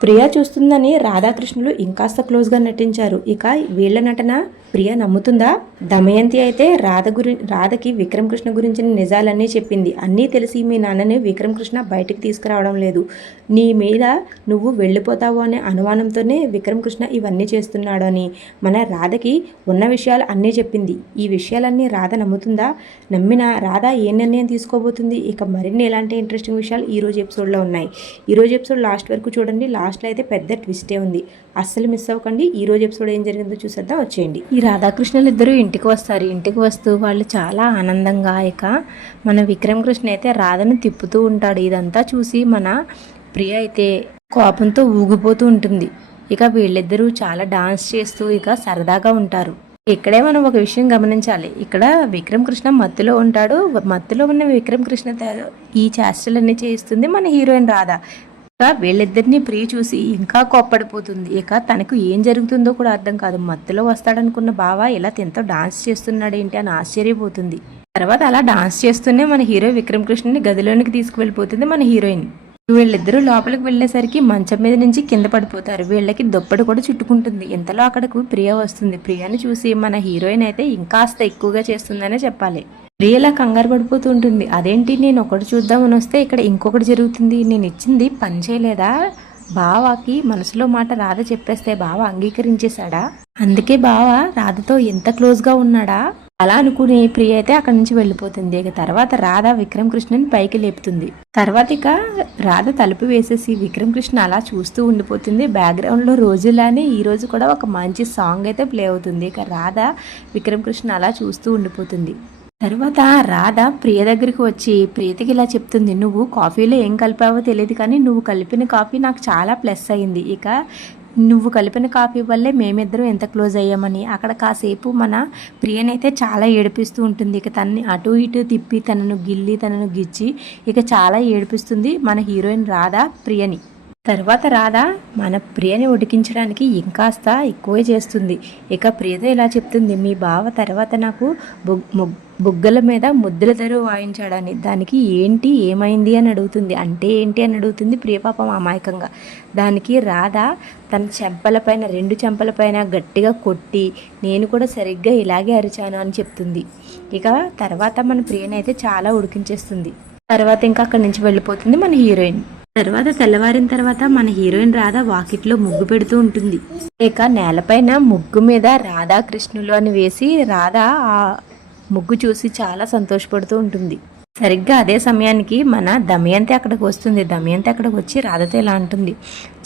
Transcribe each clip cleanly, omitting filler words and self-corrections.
ప్రియా చూస్తుందని రాధాకృష్ణులు ఇంకాస్త క్లోజ్గా నటించారు. ఇక వీళ్ళ నటన ప్రియ నమ్ముతుందా? దమయంతి అయితే రాధకి విక్రమ్ కృష్ణ గురించిన నిజాలన్నీ చెప్పింది. అన్నీ తెలిసి మీ నాన్నని విక్రమ్ కృష్ణ బయటికి తీసుకురావడం లేదు, నీ మీద నువ్వు వెళ్ళిపోతావు అనే అనుమానంతోనే విక్రమ్ కృష్ణ ఇవన్నీ చేస్తున్నాడు అని మన రాధకి ఉన్న విషయాలు అన్నీ చెప్పింది. ఈ విషయాలన్నీ రాధ నమ్ముతుందా? నమ్మిన రాధ ఏ నిర్ణయం తీసుకోబోతుంది? ఇక మరిన్ని ఎలాంటి ఇంట్రెస్టింగ్ విషయాలు ఈరోజు ఎపిసోడ్లో ఉన్నాయి. ఈరోజు ఎపిసోడ్ లాస్ట్ వరకు చూడండి. లాస్ట్లో అయితే పెద్ద ట్విస్టే ఉంది, అస్సలు మిస్ అవ్వకండి. ఈరోజు ఎపిసోడ్ ఏం జరిగిందో చూసేద్దాం, వచ్చేయండి. ఈ రాధాకృష్ణులు ఇద్దరు ఇంటికి వస్తారు. ఇంటికి వస్తూ వాళ్ళు చాలా ఆనందంగా, ఇక మన విక్రమ్ కృష్ణ అయితే రాధను తిప్పుతూ ఉంటాడు. ఇదంతా చూసి మన ప్రియ అయితే కోపంతో ఊగిపోతూ ఉంటుంది. ఇక వీళ్ళిద్దరూ చాలా డాన్స్ చేస్తూ ఇక సరదాగా ఉంటారు. ఇక్కడే మనం ఒక విషయం గమనించాలి. ఇక్కడ విక్రమ్ కృష్ణ మత్తులో ఉంటాడు. మత్తులో ఉన్న విక్రమ్ కృష్ణ ఈ చేష్టలన్నీ చేయిస్తుంది మన హీరోయిన్ రాధ. ఇక వీళ్ళిద్దరిని ప్రియ చూసి ఇంకా కోప్పడిపోతుంది. ఇక తనకు ఏం జరుగుతుందో కూడా అర్థం కాదు. మత్తులో వస్తాడనుకున్న బావ ఇలా ఎంతో డాన్స్ చేస్తున్నాడు ఏంటి అని ఆశ్చర్యపోతుంది. తర్వాత అలా డాన్స్ చేస్తూనే మన హీరో విక్రమ్ కృష్ణని గదిలోనికి తీసుకువెళ్ళిపోతుంది మన హీరోయిన్. వీళ్ళిద్దరూ లోపలికి వెళ్ళేసరికి మంచం మీద నుంచి కింద పడిపోతారు. వీళ్ళకి దుప్పటి కూడా చుట్టుకుంటుంది. ఇంతలో అక్కడకు ప్రియ వస్తుంది. ప్రియని చూసి మన హీరోయిన్ అయితే ఇంకాస్త ఎక్కువగా చేస్తుందనే చెప్పాలి. ప్రియలా కంగారు పడిపోతూ ఉంటుంది. అదేంటి, నేను ఒకటి చూద్దామని వస్తే ఇక్కడ ఇంకొకటి జరుగుతుంది, నేను ఇచ్చింది పని చేయలేదా? బావకి మనసులో మాట రాధ చెప్పేస్తే బావ అంగీకరించేశాడా? అందుకే బావ రాధతో ఎంత క్లోజ్గా ఉన్నాడా? అలా అనుకుని ప్రియ అయితే అక్కడి నుంచి వెళ్ళిపోతుంది. ఇక తర్వాత రాధ విక్రమ్ కృష్ణని పైకి లేపుతుంది. తర్వాత ఇక రాధ తలుపు వేసేసి విక్రమ్ కృష్ణ అలా చూస్తూ ఉండిపోతుంది. బ్యాక్గ్రౌండ్లో రోజులానే ఈ రోజు కూడా ఒక మంచి సాంగ్ అయితే ప్లే అవుతుంది. ఇక రాధ విక్రమ్ కృష్ణ అలా చూస్తూ ఉండిపోతుంది. తర్వాత రాధ ప్రియ దగ్గరికి వచ్చి ప్రియతకి ఇలా చెప్తుంది, నువ్వు కాఫీలో ఏం కలిపావో తెలియదు కానీ నువ్వు కలిపిన కాఫీ నాకు చాలా ప్లస్ అయింది. ఇక నువ్వు కలిపిన కాఫీ వల్లే మేమిద్దరం ఎంత క్లోజ్ అయ్యామని. అక్కడ కాసేపు మన ప్రియనైతే చాలా ఏడిపిస్తూ ఉంటుంది. ఇక తనని అటు ఇటు తిప్పి తనను గిల్లి తనను గిచ్చి ఇక చాలా ఏడిపిస్తుంది మన హీరోయిన్ రాధ ప్రియని. తర్వాత రాధ మన ప్రియని ఉడికించడానికి ఇంకాస్త ఎక్కువే చేస్తుంది. ఇక ప్రియతో ఇలా చెప్తుంది, మీ బావ తర్వాత నాకు బుగ్గల మీద ముద్దుల తెరువు వాయించాడని. దానికి ఏంటి ఏమైంది అని అడుగుతుంది. అంటే ఏంటి అని అడుగుతుంది ప్రియ పాపం అమాయకంగా. దానికి రాధ తన చెంపలపైన 2 చెంపలపైన గట్టిగా కొట్టి నేను కూడా సరిగ్గా ఇలాగే అరిచాను అని చెప్తుంది. ఇక తర్వాత మన ప్రియనైతే చాలా ఉడికించేస్తుంది. తర్వాత ఇంకా అక్కడి నుంచి వెళ్ళిపోతుంది మన హీరోయిన్. తర్వాత తెల్లవారిన తర్వాత మన హీరోయిన్ రాధ వాకిట్లో ముగ్గు పెడుతూ ఉంటుంది. ఇక నేలపైన ముగ్గు మీద రాధాకృష్ణులు అని వేసి రాధ ఆ ముగ్గు చూసి చాలా సంతోషపడుతూ ఉంటుంది. సరిగ్గా అదే సమయానికి మన దమయంతి అక్కడికి వస్తుంది. దమయంతి అక్కడికి వచ్చి రాధతో ఇలా అంటుంది,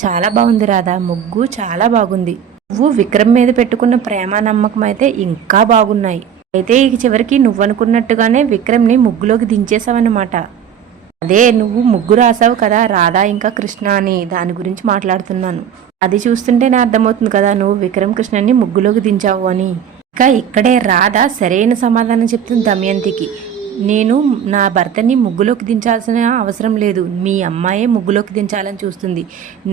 చాలా బాగుంది రాధ, ముగ్గు చాలా బాగుంది. నువ్వు విక్రమ్ మీద పెట్టుకున్న ప్రేమ నమ్మకం అయితే ఇంకా బాగున్నాయి. అయితే ఇక చివరికి నువ్వు అనుకున్నట్టుగానే విక్రమ్ని ముగ్గులోకి దించేసావన్నమాట. అదే నువ్వు ముగ్గు రాసావు కదా రాధా ఇంకా కృష్ణ అని, దాని గురించి మాట్లాడుతున్నాను. అది చూస్తుంటేనే అర్థమవుతుంది కదా నువ్వు విక్రమ్ కృష్ణని ముగ్గులోకి దించావు అని. ఇక ఇక్కడే రాధ సరైన సమాధానం చెప్తుంది దమయంతికి. నేను నా భర్తని ముగ్గులోకి దించాల్సిన అవసరం లేదు, మీ అమ్మాయే ముగ్గులోకి దించాలని చూస్తుంది.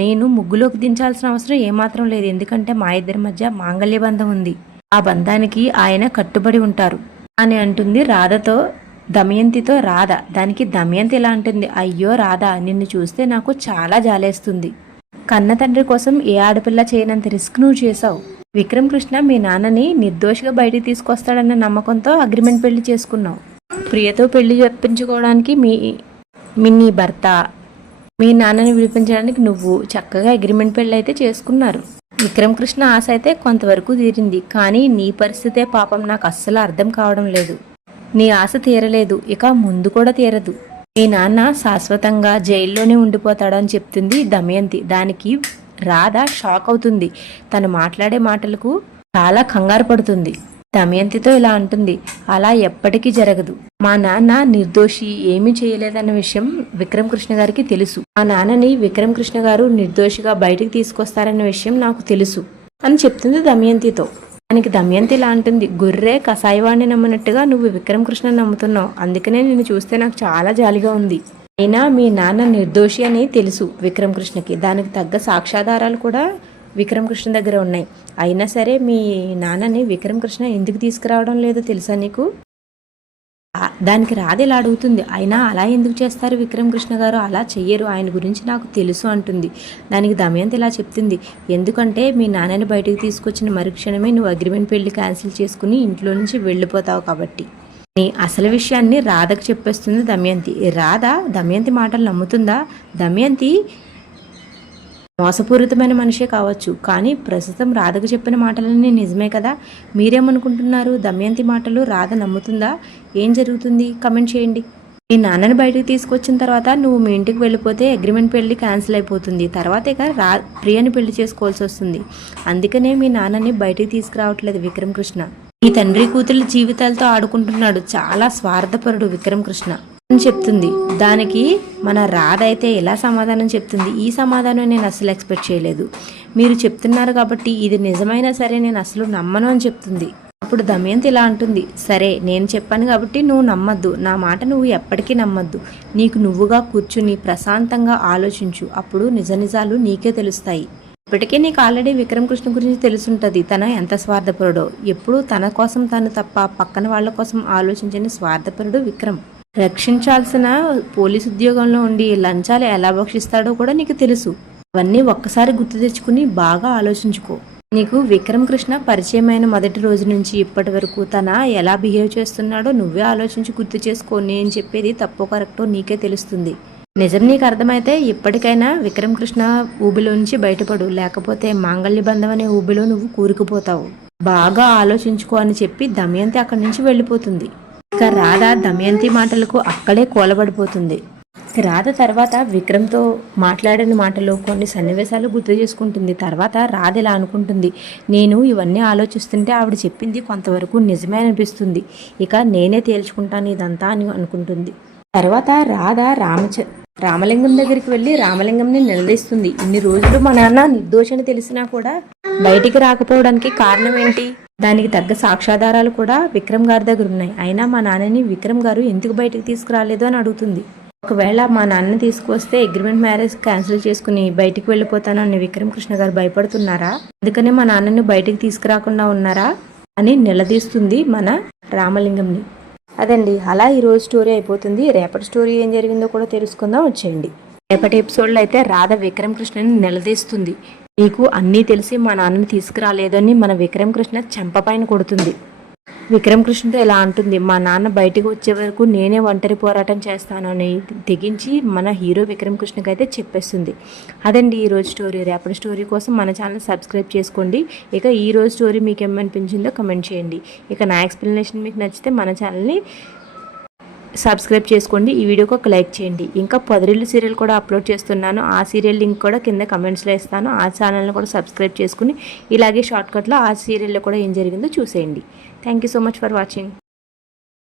నేను ముగ్గులోకి దించాల్సిన అవసరం ఏమాత్రం లేదు, ఎందుకంటే మా ఇద్దరి మధ్య మాంగళ్య బంధం ఉంది, ఆ బంధానికి ఆయన కట్టుబడి ఉంటారు అని అంటుంది రాధతో దమయంతితో రాధ. దానికి దమయంతి ఇలా అంటుంది, అయ్యో రాధ, నిన్ను చూస్తే నాకు చాలా జాలేస్తుంది. కన్న తండ్రి కోసం ఏ ఆడపిల్ల చేయనంత రిస్క్ నువ్వు చేసావు. విక్రమ్ కృష్ణ మీ నాన్నని నిర్దోషిగా బయటికి తీసుకొస్తాడన్న నమ్మకంతో అగ్రిమెంట్ పెళ్లి చేసుకున్నావు. ప్రియతో పెళ్లి చెప్పించుకోవడానికి నీ భర్త మీ నాన్నని విడిపించడానికి నువ్వు చక్కగా అగ్రిమెంట్ పెళ్లి అయితే చేసుకున్నారు. విక్రమ్ కృష్ణ ఆశ అయితే కొంతవరకు తీరింది, కానీ నీ పరిస్థితే పాపం నాకు అస్సలు అర్థం కావడం లేదు. నీ ఆశ తీరలేదు, ఇక ముందు కూడా తీరదు. మీ నాన్న శాశ్వతంగా జైల్లోనే ఉండిపోతాడని చెప్తుంది దమయంతి. దానికి రాధ షాక్ అవుతుంది. తను మాట్లాడే మాటలకు చాలా కంగారు పడుతుంది. దమయంతితో ఇలా అంటుంది, అలా ఎప్పటికీ జరగదు. మా నాన్న నిర్దోషి, ఏమీ చేయలేదన్న విషయం విక్రమ్ కృష్ణ గారికి తెలుసు. మా నాన్నని విక్రమ్ కృష్ణ గారు నిర్దోషిగా బయటికి తీసుకొస్తారన్న విషయం నాకు తెలుసు అని చెప్తుంది దమయంతితో. దానికి దమయంతి ఇలా అంటుంది, గొర్రె కసాయివాడిని నమ్మినట్టుగా నువ్వు విక్రమ్ కృష్ణ నమ్ముతున్నావు, అందుకనే నిన్ను చూస్తే నాకు చాలా జాలిగా ఉంది. అయినా మీ నాన్న నిర్దోషి అని తెలుసు విక్రమ్ కృష్ణకి, దానికి తగ్గ సాక్ష్యాధారాలు కూడా విక్రమ్ కృష్ణ దగ్గర ఉన్నాయి. అయినా సరే మీ నాన్నని విక్రమ్ కృష్ణ ఎందుకు తీసుకురావడం లేదో తెలుసా నీకు? దానికి రాధ ఇలా అడుగుతుంది, అయినా అలా ఎందుకు చేస్తారు విక్రమ్ కృష్ణ గారు, అలా చెయ్యరు, ఆయన గురించి నాకు తెలుసు అంటుంది. దానికి దమయంతి ఇలా చెప్తుంది, ఎందుకంటే మీ నాన్నని బయటకు తీసుకొచ్చిన మరుక్షణమే నువ్వు అగ్రిమెంట్ పెళ్లి క్యాన్సిల్ చేసుకుని ఇంట్లో నుంచి వెళ్ళిపోతావు కాబట్టి. నీ అసలు విషయాన్ని రాధకు చెప్పేస్తుంది దమయంతి. రాధ దమయంతి మాటలు నమ్ముతుందా? దమయంతి మోసపూరితమైన మనిషే కావచ్చు, కానీ ప్రస్తుతం రాధకు చెప్పిన మాటలన్నీ నిజమే కదా. మీరేమనుకుంటున్నారు? దమయంతి మాటలు రాధ నమ్ముతుందా? ఏం జరుగుతుంది? కమెంట్ చేయండి. మీ నాన్నని బయటకు తీసుకొచ్చిన తర్వాత నువ్వు మీ ఇంటికి వెళ్ళిపోతే అగ్రిమెంట్ పెళ్లి క్యాన్సిల్ అయిపోతుంది. తర్వాత ఇక ప్రియని పెళ్లి చేసుకోవాల్సి వస్తుంది. అందుకనే మీ నాన్నని బయటికి తీసుకురావట్లేదు విక్రమ్ కృష్ణ. ఈ తండ్రి కూతుళ్ళ జీవితాలతో ఆడుకుంటున్నాడు, చాలా స్వార్థపరుడు విక్రమ్ కృష్ణ అని చెప్తుంది. దానికి మన రాధ అయితే ఎలా సమాధానం చెప్తుంది? ఈ సమాధానం నేను అసలు ఎక్స్పెక్ట్ చేయలేదు, మీరు చెప్తున్నారు కాబట్టి ఇది నిజమైనా సరే నేను అసలు నమ్మను అని చెప్తుంది. అప్పుడు దమయంతి ఇలా అంటుంది, సరే నేను చెప్పాను కాబట్టి నువ్వు నమ్మద్దు, నా మాట నువ్వు ఎప్పటికీ నమ్మద్దు. నీకు నువ్వుగా కూర్చుని ప్రశాంతంగా ఆలోచించు, అప్పుడు నిజ నిజాలు నీకే తెలుస్తాయి. ఇప్పటికే నీకు ఆల్రెడీ విక్రమ్ కృష్ణ గురించి తెలుసుంటుంది, తన ఎంత స్వార్థపరుడో. ఎప్పుడూ తన కోసం తాను తప్ప పక్కన వాళ్ళ కోసం ఆలోచించని స్వార్థపరుడు విక్రమ్. రక్షించాల్సిన పోలీసు ఉద్యోగంలో ఉండి లంచాలు ఎలా భక్షిస్తాడో కూడా నీకు తెలుసు. అవన్నీ ఒక్కసారి గుర్తు తెచ్చుకుని బాగా ఆలోచించుకో. నీకు విక్రమ్ కృష్ణ పరిచయమైన మొదటి రోజు నుంచి ఇప్పటి వరకు తన ఎలా బిహేవ్ చేస్తున్నాడో నువ్వే ఆలోచించి గుర్తు చేసుకో. నేను చెప్పేది తప్పో కరెక్టో నీకే తెలుస్తుంది. నిజం నీకు అర్థమైతే ఇప్పటికైనా విక్రమ్ కృష్ణ ఊబిలో నుంచి బయటపడు, లేకపోతే మాంగళ్య బంధం అనే ఊబిలో నువ్వు కూరుకుపోతావు. బాగా ఆలోచించుకో అని చెప్పి దమయంతి అక్కడి నుంచి వెళ్ళిపోతుంది. ఇక రాధ దమయంతి మాటలకు అక్కడే కూలబడిపోతుంది. రాధ తర్వాత విక్రమ్తో మాట్లాడిన మాటలు కొన్ని సన్నివేశాలు గుర్తు చేసుకుంటుంది. తర్వాత రాధ ఇలా అనుకుంటుంది, నేను ఇవన్నీ ఆలోచిస్తుంటే ఆవిడ చెప్పింది కొంతవరకు నిజమే అనిపిస్తుంది, ఇక నేనే తేల్చుకుంటాను ఇదంతా అని అనుకుంటుంది. తర్వాత రాధ రామలింగం దగ్గరికి వెళ్ళి రామలింగంని నిలదీస్తుంది. ఇన్ని రోజులు మా నాన్న నిర్దోషని తెలిసినా కూడా బయటికి రాకపోవడానికి కారణం ఏంటి? దానికి తగ్గ సాక్ష్యాధారాలు కూడా విక్రమ్ గారి దగ్గర ఉన్నాయి, అయినా మా నాన్నని విక్రమ్ గారు ఎందుకు బయటికి తీసుకురాలేదు అని అడుగుతుంది. ఒకవేళ మా నాన్నని తీసుకొస్తే అగ్రిమెంట్ మ్యారేజ్ క్యాన్సిల్ చేసుకుని బయటికి వెళ్ళిపోతానని విక్రమ్ కృష్ణ గారు భయపడుతున్నారా? అందుకనే మా నాన్నని బయటికి తీసుకురాకుండా ఉన్నారా అని నిలదీస్తుంది మన రామలింగంని. అదండి, అలా ఈరోజు స్టోరీ అయిపోతుంది. రేపటి స్టోరీ ఏం జరిగిందో కూడా తెలుసుకుందాం, వచ్చేయండి. రేపటి ఎపిసోడ్లో అయితే రాధ విక్రమ్ కృష్ణని నిలదీస్తుంది. నీకు అన్నీ తెలిసి మా నాన్నని తీసుకురాలేదని మన విక్రమ్ కృష్ణ చెంపపైన కొడుతుంది. విక్రమ్ కృష్ణతో ఇలా అంటుంది, మా నాన్న బయటకు వచ్చే వరకు నేనే ఒంటరి పోరాటం చేస్తాను అని తెగించి మన హీరో విక్రమ్ కృష్ణకి అయితే చెప్పేస్తుంది. అదండి ఈరోజు స్టోరీ. రేపటి స్టోరీ కోసం మన ఛానల్ సబ్స్క్రైబ్ చేసుకోండి. ఇక ఈరోజు స్టోరీ మీకు ఏమనిపించిందో కమెంట్ చేయండి. ఇక నా ఎక్స్ప్లెనేషన్ మీకు నచ్చితే మన ఛానల్ని సబ్స్క్రైబ్ చేసుకోండి. ఈ వీడియోకి ఒక లైక్ చేయండి. ఇంకా పొదరిల్లు సీరియల్ కూడా అప్లోడ్ చేస్తున్నాను, ఆ సీరియల్ లింక్ కూడా కింద కమెంట్స్లో ఇస్తాను. ఆ ఛానల్ని కూడా సబ్స్క్రైబ్ చేసుకుని ఇలాగే షార్ట్కట్లో ఆ సీరియల్లో కూడా ఏం జరిగిందో చూసేయండి. Thank you so much for watching.